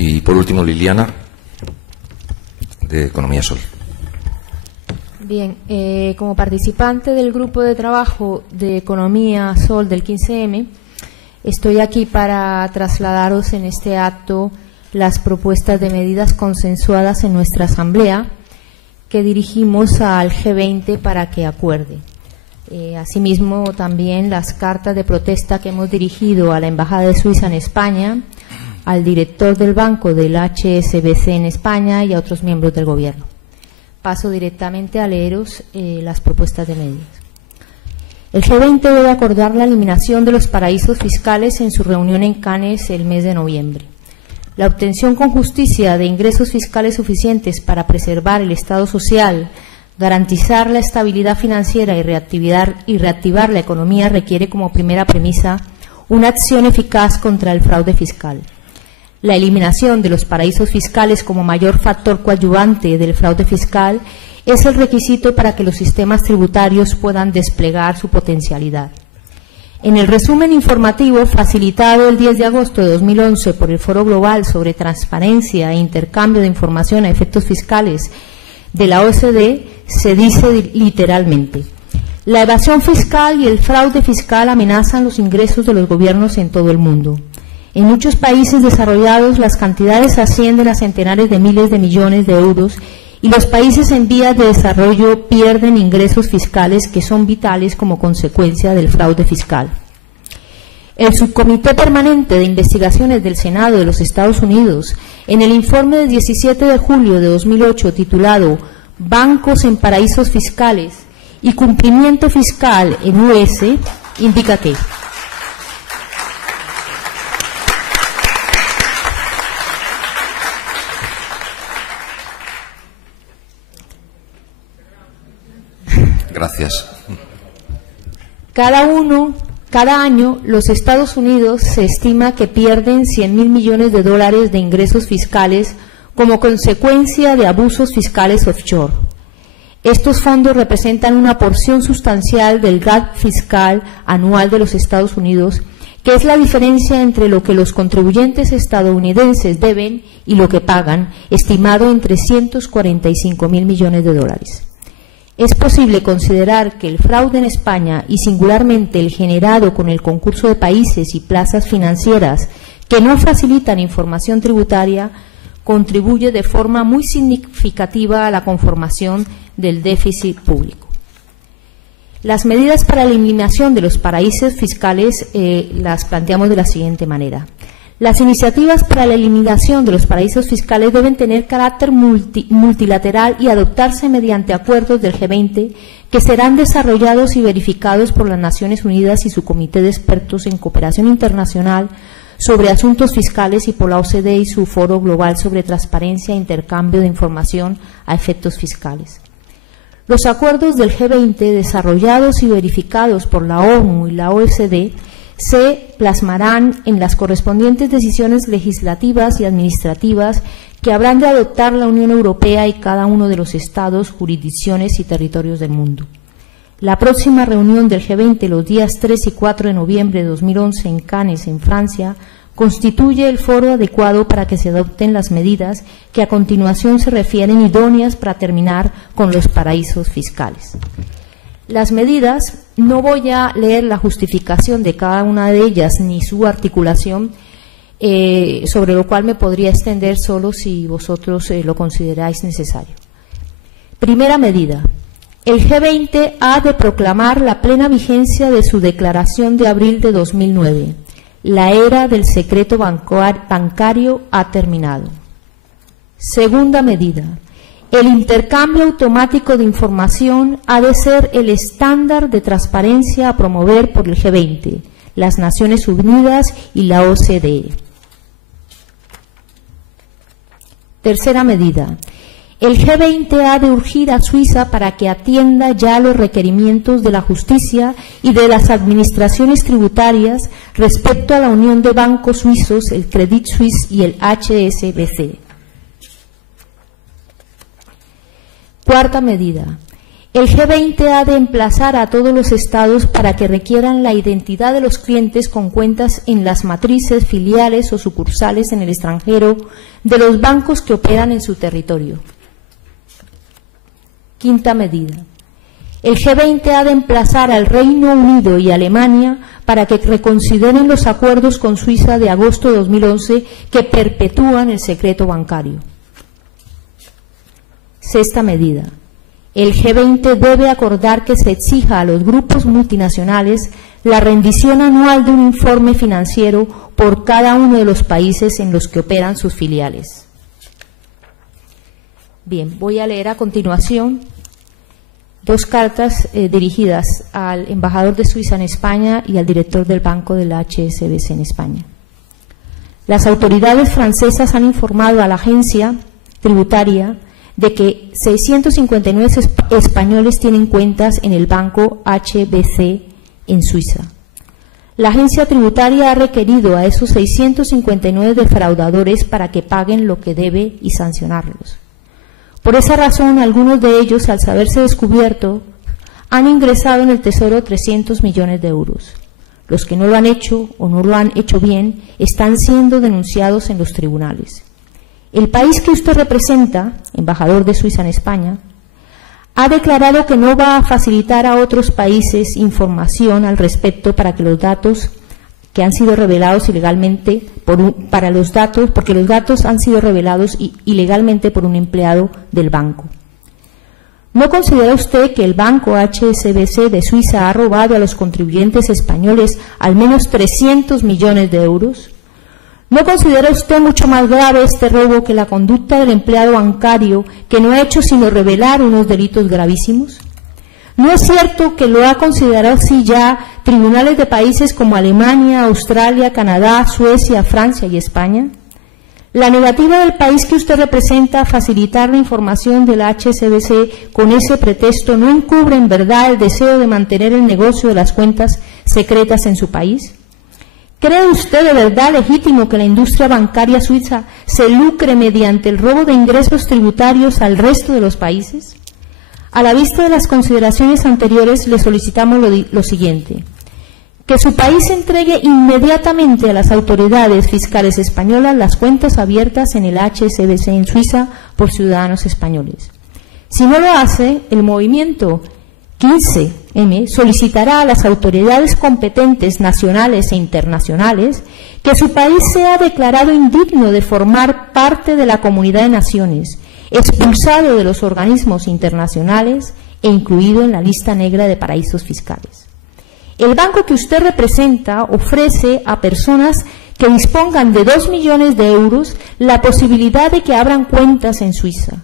Y por último, Liliana, de Economía Sol. Bien, como participante del grupo de trabajo de Economía Sol del 15M, estoy aquí para trasladaros en este acto las propuestas de medidas consensuadas en nuestra Asamblea que dirigimos al G20 para que acuerde. Asimismo, también las cartas de protesta que hemos dirigido a la Embajada de Suiza en España, al director del banco del HSBC en España y a otros miembros del Gobierno. Paso directamente a leeros las propuestas de medidas. El G20 debe acordar la eliminación de los paraísos fiscales en su reunión en Cannes el mes de noviembre. La obtención con justicia de ingresos fiscales suficientes para preservar el Estado social, garantizar la estabilidad financiera y reactivar la economía requiere como primera premisa una acción eficaz contra el fraude fiscal. La eliminación de los paraísos fiscales como mayor factor coadyuvante del fraude fiscal es el requisito para que los sistemas tributarios puedan desplegar su potencialidad. En el resumen informativo facilitado el 10 de agosto de 2011 por el Foro Global sobre Transparencia e Intercambio de Información a Efectos Fiscales de la OCDE, se dice literalmente: la evasión fiscal y el fraude fiscal amenazan los ingresos de los gobiernos en todo el mundo. En muchos países desarrollados las cantidades ascienden a centenares de miles de millones de euros y los países en vías de desarrollo pierden ingresos fiscales que son vitales como consecuencia del fraude fiscal. El Subcomité Permanente de Investigaciones del Senado de los Estados Unidos, en el informe del 17 de julio de 2008 titulado Bancos en paraísos fiscales y cumplimiento fiscal en US, indica que Gracias. Cada año los Estados Unidos se estima que pierden 100.000 millones de dólares de ingresos fiscales como consecuencia de abusos fiscales offshore. Estos fondos representan una porción sustancial del gap fiscal anual de los Estados Unidos, que es la diferencia entre lo que los contribuyentes estadounidenses deben y lo que pagan, estimado en 345.000 millones de dólares. Es posible considerar que el fraude en España y singularmente el generado con el concurso de países y plazas financieras que no facilitan información tributaria contribuye de forma muy significativa a la conformación del déficit público. Las medidas para la eliminación de los paraísos fiscales las planteamos de la siguiente manera. Las iniciativas para la eliminación de los paraísos fiscales deben tener carácter multilateral y adoptarse mediante acuerdos del G20 que serán desarrollados y verificados por las Naciones Unidas y su Comité de Expertos en Cooperación Internacional sobre Asuntos Fiscales y por la OCDE y su Foro Global sobre Transparencia e Intercambio de Información a Efectos Fiscales. Los acuerdos del G20 desarrollados y verificados por la ONU y la OECD se plasmarán en las correspondientes decisiones legislativas y administrativas que habrán de adoptar la Unión Europea y cada uno de los estados, jurisdicciones y territorios del mundo. La próxima reunión del G20, los días 3 y 4 de noviembre de 2011 en Cannes, en Francia, constituye el foro adecuado para que se adopten las medidas que a continuación se refieren idóneas para terminar con los paraísos fiscales. Las medidas, no voy a leer la justificación de cada una de ellas ni su articulación, sobre lo cual me podría extender solo si vosotros lo consideráis necesario. Primera medida. El G20 ha de proclamar la plena vigencia de su declaración de abril de 2009. La era del secreto bancario ha terminado. Segunda medida. El intercambio automático de información ha de ser el estándar de transparencia a promover por el G20, las Naciones Unidas y la OCDE. Tercera medida. El G20 ha de urgir a Suiza para que atienda ya los requerimientos de la justicia y de las administraciones tributarias respecto a la unión de bancos suizos, el Credit Suisse y el HSBC. Cuarta medida. El G20 ha de emplazar a todos los estados para que requieran la identidad de los clientes con cuentas en las matrices, filiales o sucursales en el extranjero de los bancos que operan en su territorio. Quinta medida. El G20 ha de emplazar al Reino Unido y Alemania para que reconsideren los acuerdos con Suiza de agosto de 2011 que perpetúan el secreto bancario. Sexta medida. El G20 debe acordar que se exija a los grupos multinacionales la rendición anual de un informe financiero por cada uno de los países en los que operan sus filiales. Bien, voy a leer a continuación dos cartas dirigidas al embajador de Suiza en España y al director del banco del HSBC en España. Las autoridades francesas han informado a la agencia tributaria de que 659 españoles tienen cuentas en el banco HSBC en Suiza. La agencia tributaria ha requerido a esos 659 defraudadores para que paguen lo que debe y sancionarlos. Por esa razón, algunos de ellos, al saberse descubierto, han ingresado en el Tesoro 300 millones de euros. Los que no lo han hecho o no lo han hecho bien están siendo denunciados en los tribunales. El país que usted representa, embajador de Suiza en España, ha declarado que no va a facilitar a otros países información al respecto para que los datos que han sido revelados ilegalmente porque los datos han sido revelados ilegalmente por un empleado del banco. ¿No considera usted que el banco HSBC de Suiza ha robado a los contribuyentes españoles al menos 300 millones de euros? ¿No considera usted mucho más grave este robo que la conducta del empleado bancario que no ha hecho sino revelar unos delitos gravísimos? ¿No es cierto que lo ha considerado así ya tribunales de países como Alemania, Australia, Canadá, Suecia, Francia y España? La negativa del país que usted representa a facilitar la información del HSBC con ese pretexto no encubre en verdad el deseo de mantener el negocio de las cuentas secretas en su país. ¿Cree usted de verdad legítimo que la industria bancaria suiza se lucre mediante el robo de ingresos tributarios al resto de los países? A la vista de las consideraciones anteriores, le solicitamos lo siguiente: que su país entregue inmediatamente a las autoridades fiscales españolas las cuentas abiertas en el HSBC en Suiza por ciudadanos españoles. Si no lo hace, el movimiento 15M solicitará a las autoridades competentes nacionales e internacionales que su país sea declarado indigno de formar parte de la Comunidad de Naciones, expulsado de los organismos internacionales e incluido en la lista negra de paraísos fiscales. El banco que usted representa ofrece a personas que dispongan de 2 millones de euros la posibilidad de que abran cuentas en Suiza.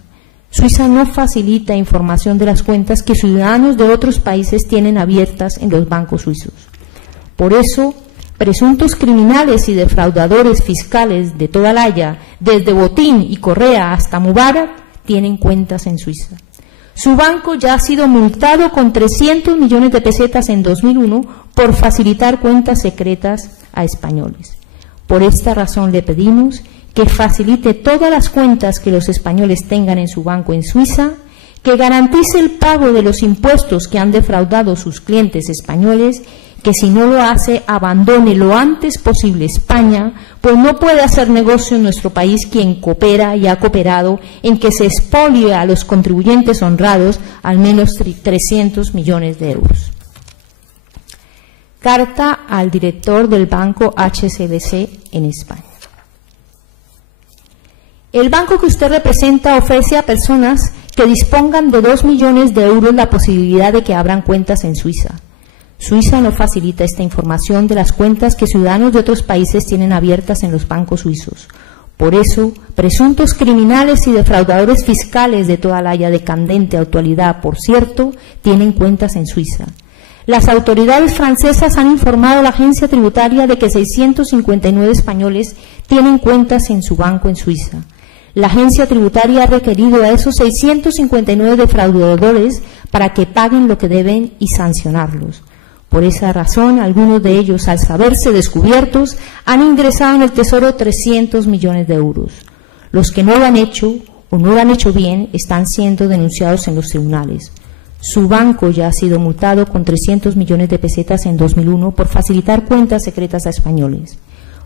Suiza no facilita información de las cuentas que ciudadanos de otros países tienen abiertas en los bancos suizos. Por eso, presuntos criminales y defraudadores fiscales de toda la haya, desde Botín y Correa hasta Mubarak, tienen cuentas en Suiza. Su banco ya ha sido multado con 300 millones de pesetas en 2001 por facilitar cuentas secretas a españoles. Por esta razón le pedimos que facilite todas las cuentas que los españoles tengan en su banco en Suiza, que garantice el pago de los impuestos que han defraudado sus clientes españoles, que si no lo hace, abandone lo antes posible España, pues no puede hacer negocio en nuestro país quien coopera y ha cooperado en que se expolie a los contribuyentes honrados al menos 300 millones de euros. Carta al director del banco HSBC en España. El banco que usted representa ofrece a personas que dispongan de 2 millones de euros la posibilidad de que abran cuentas en Suiza. Suiza no facilita esta información de las cuentas que ciudadanos de otros países tienen abiertas en los bancos suizos. Por eso, presuntos criminales y defraudadores fiscales de toda la haya de candente actualidad, por cierto, tienen cuentas en Suiza. Las autoridades francesas han informado a la agencia tributaria de que 659 españoles tienen cuentas en su banco en Suiza. La agencia tributaria ha requerido a esos 659 defraudadores para que paguen lo que deben y sancionarlos. Por esa razón, algunos de ellos, al saberse descubiertos, han ingresado en el Tesoro 300 millones de euros. Los que no lo han hecho o no lo han hecho bien están siendo denunciados en los tribunales. Su banco ya ha sido multado con 300 millones de pesetas en 2001 por facilitar cuentas secretas a españoles.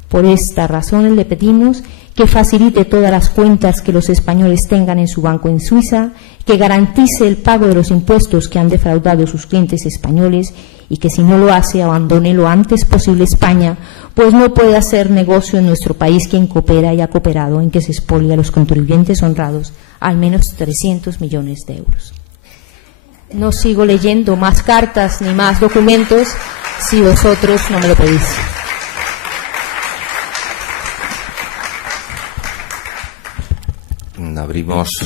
Por esta razón le pedimos que facilite todas las cuentas que los españoles tengan en su banco en Suiza, que garantice el pago de los impuestos que han defraudado sus clientes españoles y que si no lo hace abandone lo antes posible España, pues no puede hacer negocio en nuestro país quien coopera y ha cooperado en que se expolie a los contribuyentes honrados al menos 300 millones de euros. No sigo leyendo más cartas ni más documentos si vosotros no me lo pedís. Abrimos